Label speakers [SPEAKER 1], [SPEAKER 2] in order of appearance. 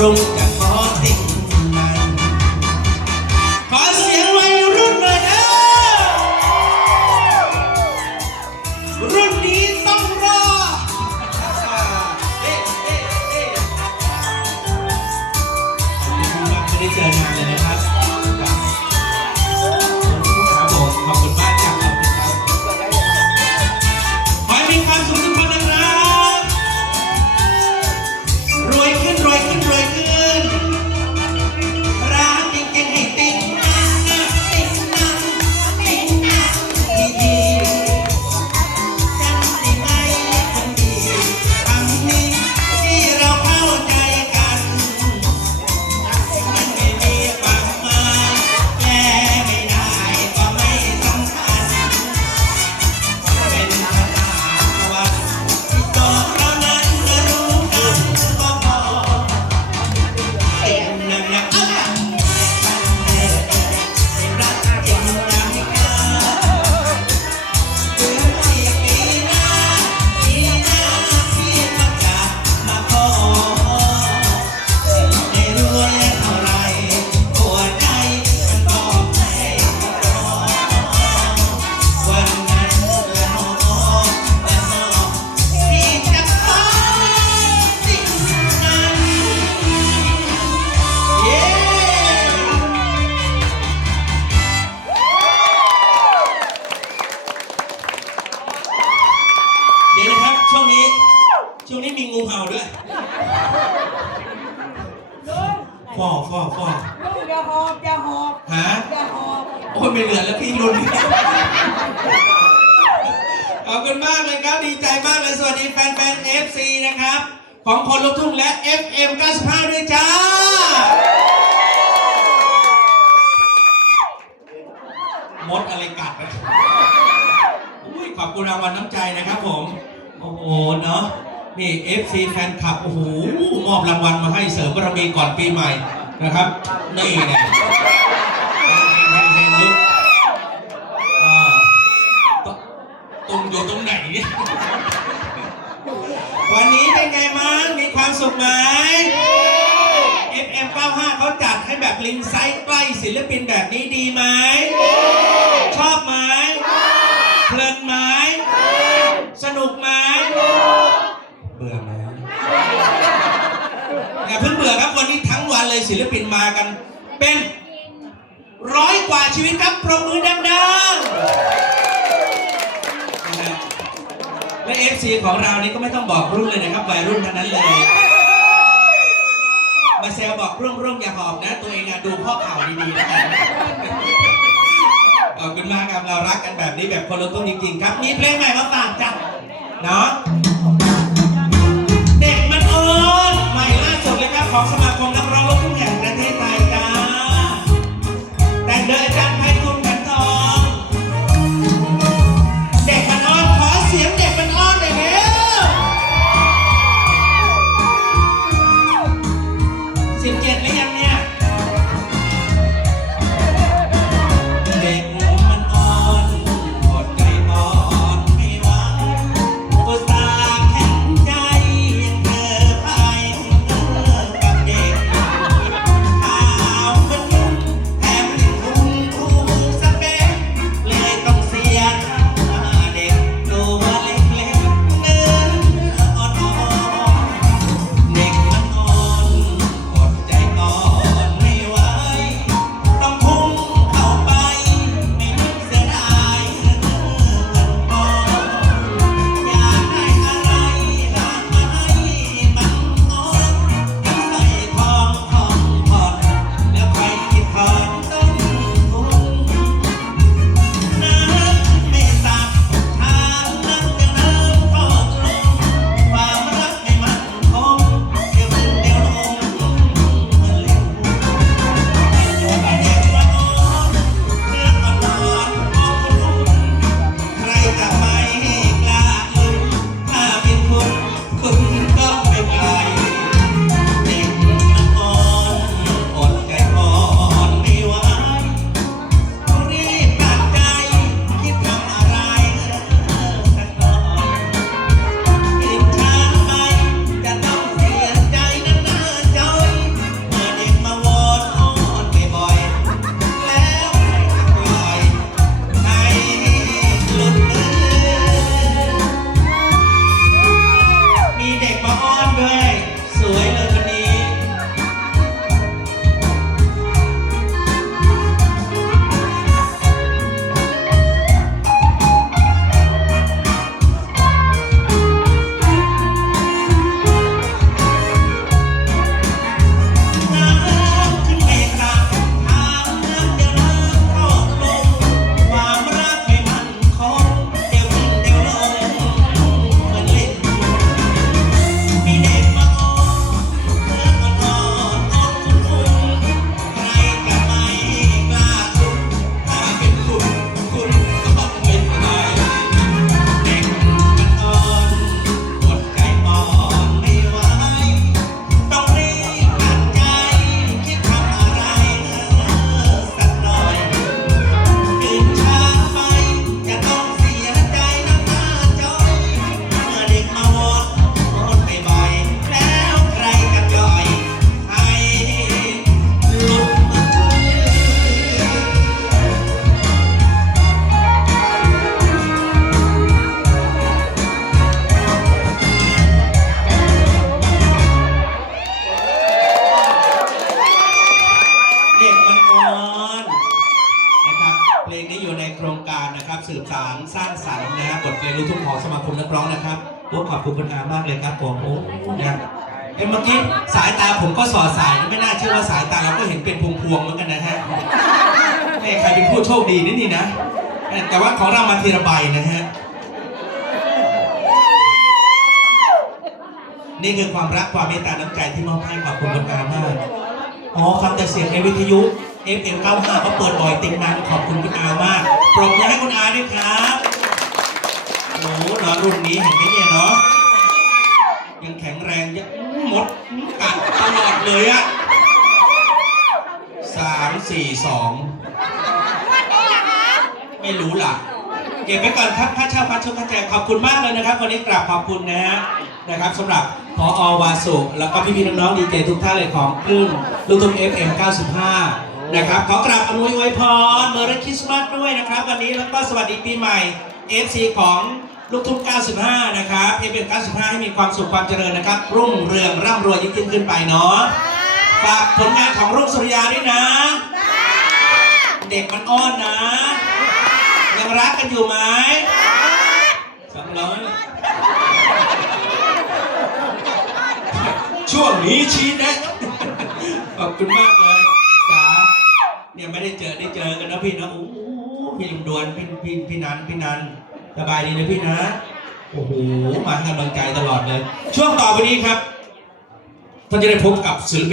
[SPEAKER 1] รุ่ ฮะ
[SPEAKER 2] อย่าหอบ
[SPEAKER 1] โอ้ยไม่เหลือแล้วพี่รุ่นนี้ขอบคุณมากเลยครับ ดีใจมากเลยสวัสดีแฟนแฟนๆ FC นะครับ ของคนลูกทุ่งและ FM 95 ด้วยจ้า มดอะไรกัดนะอุ้ยขอบคุณรางวัลน้ำใจนะครับผม โอ้โห เนาะนี่ FC แฟนคลับ โอ้โห มอบรางวัลมาให้เสริมบารมีก่อนปีใหม่นะครับ นี่เนี่ย วันนี้เป็นไงมั้งมีความสุขไหม FM 95เขาจัดให้แบบลิงไซต์ใกล้ศิลปินแบบนี้ดีไหม ชอบไหมเพลินไหม สนุกไหมเบื่อไหมอย่าเพิ่งเบื่อครับวันนี้ทั้งวันเลยศิลปินมากัน เป็นร้อยกว่าชีวิตครับปรบมือดังๆ และเอฟซีของเรานี่ก็ไม่ต้องบอกรุ่นเลยนะครับวัยรุ่นทั้งนั้นเลย มาเซลบอกรุ่งรุ่งอย่าหอบนะ ตัวเองอะดูข้อข่าวดีๆแล้วกันขอบคุณมากครับเรารักกันแบบนี้แบบคนละตุ้งจริงๆครับ มีเพลงใหม่มาฝากจ้ะเนาะเด็กมันอ่อนใหม่ล่าสุดเลยครับของสมาคม รค์นะฮะบทเพลงลูกทุ่งขอสมาคมนักร้องนะครับโอ้ขอบคุณคุณอามากเลยครับผมโอ้นะเอ้ยเมื่อกี้สายตาผมก็สอดสายไม่น่าเชื่อว่าสายตาเราก็เห็นเป็นพวงๆเหมือนกันนะฮะแม่ใครเป็นผู้โชคดีนี่นี่นะ แต่ว่าของเรามาทีละใบนะฮะนี่คือความรักความเมตตาน้ำใจที่มอบให้ขอบคุณคุณอามากอ๋อฟังแต่เสียงในวิทยุ FM 95 เขาเปิดบ่อยติงนังขอบคุณคุณอามากปรบมือให้คุณอาด้วยครับ โอ้โหเนาะรุ่นนี้เห็นไหมเนี่ยเนาะยังแข็งแรงยังหมดกัดตลอดเลยอะสามสี่สองไม่รู้ล่ะเก็บไว้ก่อนครับค่าเช่าพักชุดค่าแจกขอบคุณมากเลยนะครับวันนี้กราบขอบคุณนะฮะนะครับสำหรับพออวาสุแล้วก็พี่ๆน้องๆดีเจทุกท่านเลยของคลื่นลูกทุ่ง FM 95 นะครับขอกราบอนุยอวยพรเมอร์คริสต์มาสด้วยนะครับ วันนี้แล้วก็สวัสดีปีใหม่ FC ของ ลูกทุ่ง 95 นะครับ FM 95 ให้มีความสุขความเจริญนะครับ รุ่งเรืองร่ำรวยยิ่งขึ้นไปเนาะฝากผลงานของรุ่งสุริยาด้วยนะ เด็กมันอ้อนนะ ยังรักกันอยู่ไหมสองร้อยช่วงนี้ชี้แนะ ขอบคุณมากเลยจ๋าเนี่ยไม่ได้เจอได้เจอกันนะพี่นะโอ้โหพี่ลำดวนพี่พี่พี่นันพี่นัน สบายดีนะพี่นะ โอ้โหมาให้กำลังใจตลอดเลย ช่วงต่อไปนี้ครับท่านจะได้พบกับศิลปิน